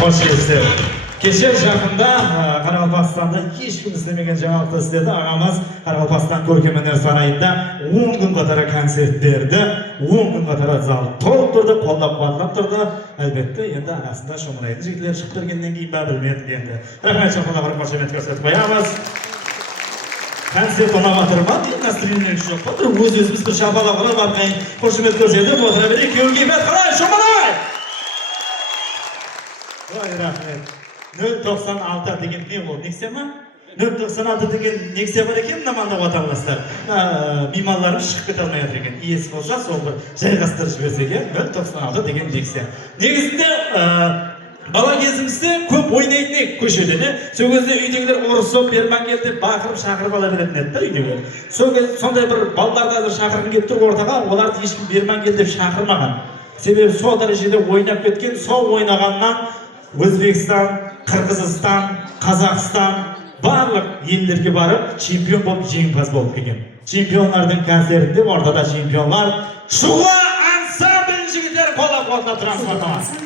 Hoş geldiniz. Keşke жақында Қарақалпақстанда ешкім істемеген жаңалықты істеді. Ағамыз Қарақалпақстан көркемөнер сарайында 10 күн қатары концерт берді. 10 күн қатары зал толып тұрды, қолдап-қуатлап тұрды. Әлбетте, енді арасында Шомырайдың жігіттері шығып келгеннен кейін ба білмедім енді. Рахмет, шақырылған қошемет көрсетіп қоямыз. Концерт ұнап жатыр ма? Настроение жоқ па? Өз-өзіміз бір шапалақ ұрып арқайын қошемет көрсетіп отыра берейік. Күйеуге бет қалай, Шомырай! Ой, рахмет. 096 деген не ол? Нексия ма? 096 деген нексия бар екен, наманда отарластар. Мималарым шығып кете алмай жатыр екен. Иесі болса, сол бір жайғастырып жіберсе екен, 096 деген нексия. Негізінде бала кезімізде көп ойнайтын көшеде. Сол кезде үйдегілер ұрысып, берман келді, бақырып, шақырып ала беретін еді үйдегілер. Сондай бір балаларды шақырғым келіп тұр ортаға, оларды ешкім берман келді деп шақырмаған. Себебі сол дәрежеде ойнап кеткен, сол ойнағаннан Өзбекстан, Қырғызстан, Қазақстан барлық елдерге барып чемпион болып жеңімпаз болып келген. Чемпионлардың концертінде ортада чемпионлар Шұғла ансамбль жігіттері қолдап-қолдап тұрасыз.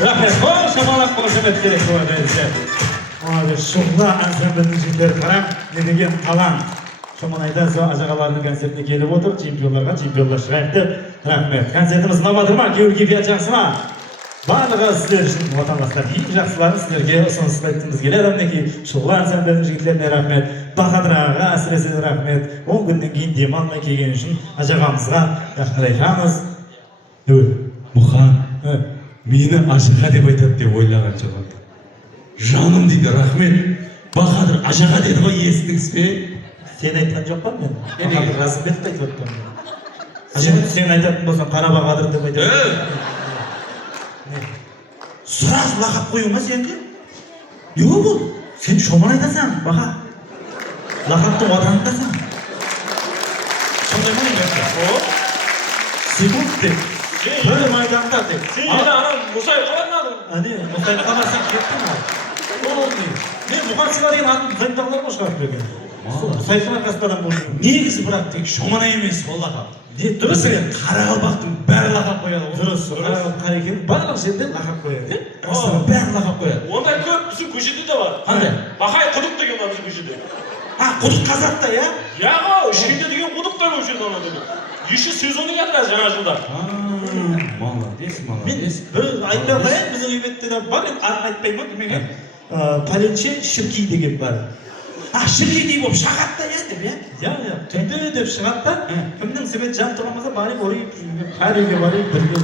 Рахмет, шамалақ қошемет керек болғаныңызды. Шұғла ансамблінің жігіттері қарап, не деген талант. Шоманайдан соң ажағаларының концертіне келіп отыр, чемпионларға чемпионлар шығайық деп. Рахмет. Концертіміз ұнап жатыр ма? Кеуге кефият жақсы ма? Барлығы сіздер үшін отандастар ең жақсыларын сіздерге ұсыныс айтқымыз келеді. Мінекей Шұғла ансамблінің жігіттеріне рахмет. Бахадыр ағаға әсіресе рахмет. 10 күннен кейін демалмай келген үшін ажағамызға рахмет айтамыз. Мұхан, мені ажаға деп айтады деп ойлаған жоғын. Жаным дейді, рахмет. Бахадыр ажаға деді ғой, естіңіз бе? Сен айтқан жоқ па мен? Бахадыр Расымбетов айтып отырмын. Сен айтатын болсаң, Қара Бахадыр деп айтады. Сұрас лақап қою ма сенде? Не бұл? Сен Шоман айтасың, Баха. Лақаптың отанындасың. Сондай ма не? Секунд деп. Бір майданда деп. Сен ана Мұсай қалармадың? Әне, Мұсайды қаларсаң кеттің ау. Ол не? Мен Мұхан Сила деген атын Мұсайдағылар ма шығарып берген? Мұсайдың арқасынан болсын. Негізі бірақ тек Шомана емес ол лақап. Дұрыс екен, Қарақалпақтың бәрі лақап қояды. Дұрыс, Қарақалпақ екен, барлық жерде лақап қояды. Бәрі лақап қояды. Ондай көп біздің көшеде де бар. Қандай? Бақай құдық деген бар біздің көшеде. Құдық қазақта, иә? Яға, ішкенде деген құдық та көшеде ана деген. Еще сезоны жатыр жаңа жылда. Молодец, Мен молодец. бір айтпай қояйын, біздің үйбетте де бар, атын айтпаймын, демеген. Пәленше Шіркей деген бар. шіркейдей болып шағады да иә деп иә. Ya, tünde деп шығады да, кімнің свет жанып тұрғанмаса барып орайып, париге барып бірге.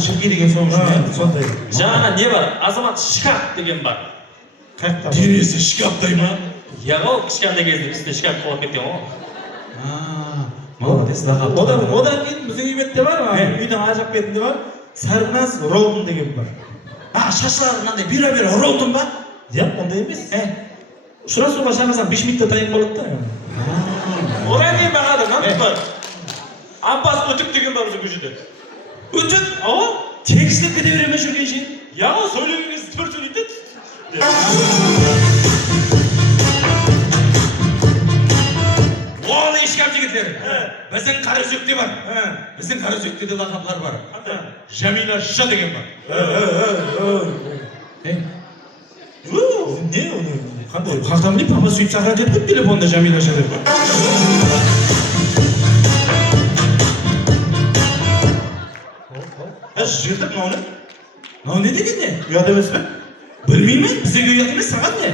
Шіркей деген соның үшін. Сондай. Жаңа не бар? Азамат шкаф деген бар. Қаяқта? Денесі шкафтай ма? Я ғой кішкентай кезде үстіне шкаф қойып кеткен ғой. Молодец, лақап. Одан кейін біздің үйметте бар, үйдің ар жақ бетінде бар, Сарназ Ролтон деген бар. Шашылары мынандай бюро Ролтон ба? Ja, ондай емес. Ұшырасуға шақырсаң 5 минутта дайын болады да. Орай не бағады, намыс бар. Ампас өтік деген бар біздің көшеде. Өтік? Ау? Текстеп кете береме жүрген ше? Я ғой сөйлеген кезде төр сөйлейді. Ол ешкап жігіттер. Біздің Қараөзекте бар. Біздің Қараөзекте де лақаплар бар. Жамила Жа деген бар. Не оны? Қандай? Қақтан білейін, папа сөйтіп шақырады деп қойып телефонда Жамила Жа деп. Жүрдік мынауны? Мынау не деген не? Ұят емес пе? Білмеймін, бізге ұят емес, саған не?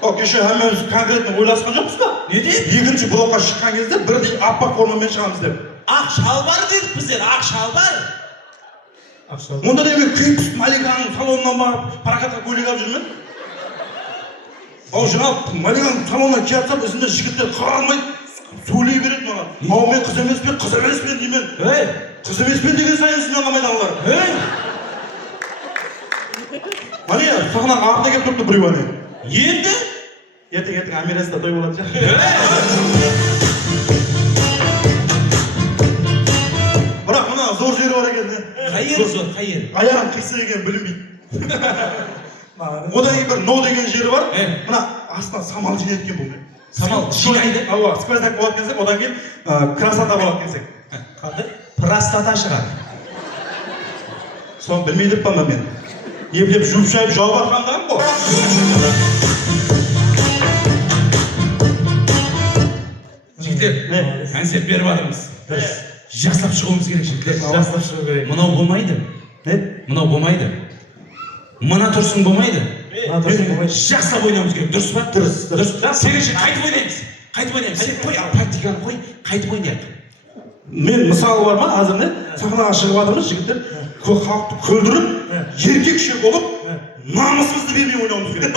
Кеше әмеміз конкретно ойласқан жоқпыз ба? Не деп? Екінші блокқа шыққан кезде бірдей аппақ формамен шығамыз деп. Ақ шалбар дедік біздер, ақ шалбар. Онда да мен күйіп түсіп Маликаның салонынан барып парақатқа көйлек алып жүрмін. Ал жаңа Маликаның салонынан кие жатсам ізінде жігіттер қалмайды, сөйлей береді маған. Ау мен қыз емеспен, қыз емеспен деймін. Қыз емеспен деген сайын ізін аңғамайды аналар. Мане, сағынан артына келіп тұрды біреу ане. Енді? Ертең Амирасында той болады шығар. Бірақ мына зор жері бар екен. Қайыр зор, қайыр. Аяғын қисы екен білінбейді. Одан кейін бір но деген жері бар. Мына астынан самал жинайды екен бұл. Самал жинайды? Ауа, сквозняк болады кенсек, одан кейін красота болады кенсек. Қандай? Простата шығар. Соны білмей тұрпан ба мен? Еплеп жуып шайып жауып атқандағым ғой. Жігіттер, концерт беріп жатырмыз. Жақсылап шығуымыз керек жігіттер. Жақсылап шығу керек. Мынау болмайды. Мынау болмайды. Мына тұрсын болмайды. Жақсылап ойнауымыз керек, дұрыс па? Дұрыс. Сегізше қайтып ойнаймыз. Қайтып ойнаймыз. Сен қой, практиканы қой, қайтып ойнайық. Мен мысалы бар ма, азырне сахнаға шығып жатырмыз, жігіттер халықты күлдіріп, еркекше болып, намысымызды бермей ойнауымыз керек.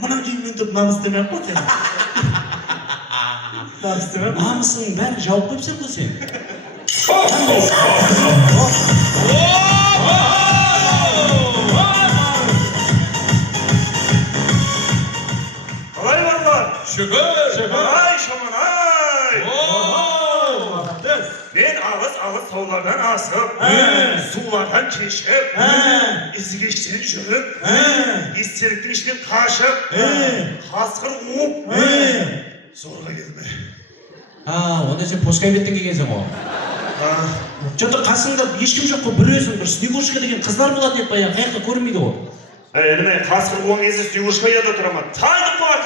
Мына киіммен тұрып намыс демей-ақ қой сен. Намыс демей-ақ. Намысыңның бәрін жауып қойыпсың ғой сен. Қалай балалар? Шүкір. Ай, шаман-ай! Мен алыс таулардан асып, сулардан кешіп, ізгештен жүріп, естеліктің ішінен қашып, қасқыр қуып, зорға келді. Онда сен Пошкабеттен келгенсің ғой. Жоқта қасыңда ешкім жоқ қой, бір өзің бір Снегурочка деген қыздар болады деп баяғы қаяқта көрінбейді ғой. Еліме қасқыр қуған кезде Снегурочка еді тұрама. Тайдық болар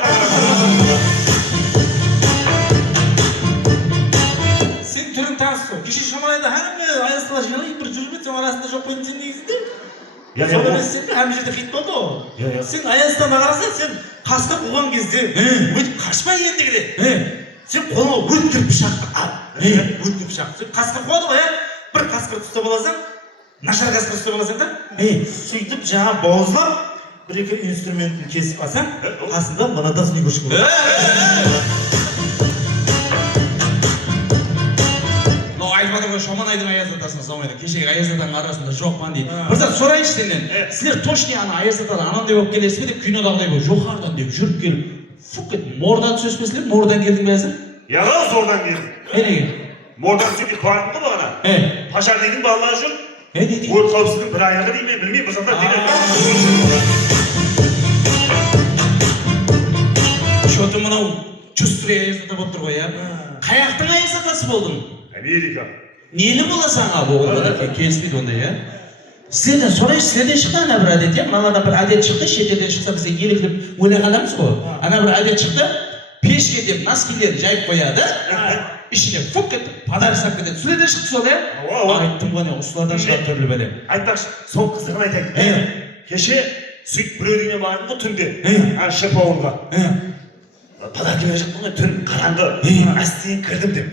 Түрің таныс қой. Кеше Шамалайда әмі Аястала жиналайын бір жүріп еді, сен арасында жоқ қойдың сен негізінде. Соны емес сен әмі жерде хит болды ғой. Сен Аястана қарасаң, сен қасқыр қуған кезде өтіп қашпай ендігіде. Сен қолыңа өткір пышақты ал. Өткір пышақты. Сен қасқыр қуады ғой, бір қасқыр ұстап аласың, нашар қасқыр ұстап аласың да, сөйтіп жаңа бауыздап, бір-екі инструментін кесіп алсаң, қасында мынада Снегурочка болады. Айтпады ғой Шаманайдың Аязатасына салмайды. Кешегі Аязатаның арасында жоқпан дейді. Бірзат сұрайыншы сенен. Сіздер точно ана Аязатадан анандай болып келесіз бе деп кинодағыдай болып жоғарыдан деп жүріп келіп, фук кетіп, мордан түсесің бе, мордан келдің бе әзір? Яға зордан келдім. Неге? Мордан сөйтіп бардым ғой бағана. Пашар дейтін балалар жүр. Не дейді? Өрт қауіпсіздігінің бір аяғы деймін, білмеймін, бір заттар деген. Что-то мынау чувствие Аязата болып тұр ғой, иә? Қаяқтың Аязатасы болдың? Америка. Нені боласаң ал болғанда келіспейді онда, иә? Сіздерден сұрайыншы, сіздерден шықты ана бір әдет, иә? Мыналардан бір әдет шықты, шетелден шықса бізде елігіліп ойлай қаламыз ғой. Ана бір әдет шықты, пешке деп носкилерін жайып қояды, ішіне фук кетіп, подарок сап кетеді. Сіздерден шықты сол, иә? Айттым ғой, осылардан шығады түрлі бәле. Айтпақшы, сол қызығын айтайын. Кеше Сөйтіп біреуіне бардым ғой түнде. Ана шырпауылға. He. Подарка бере жақтым ғой түн қараңғы. Астен кірдім деп.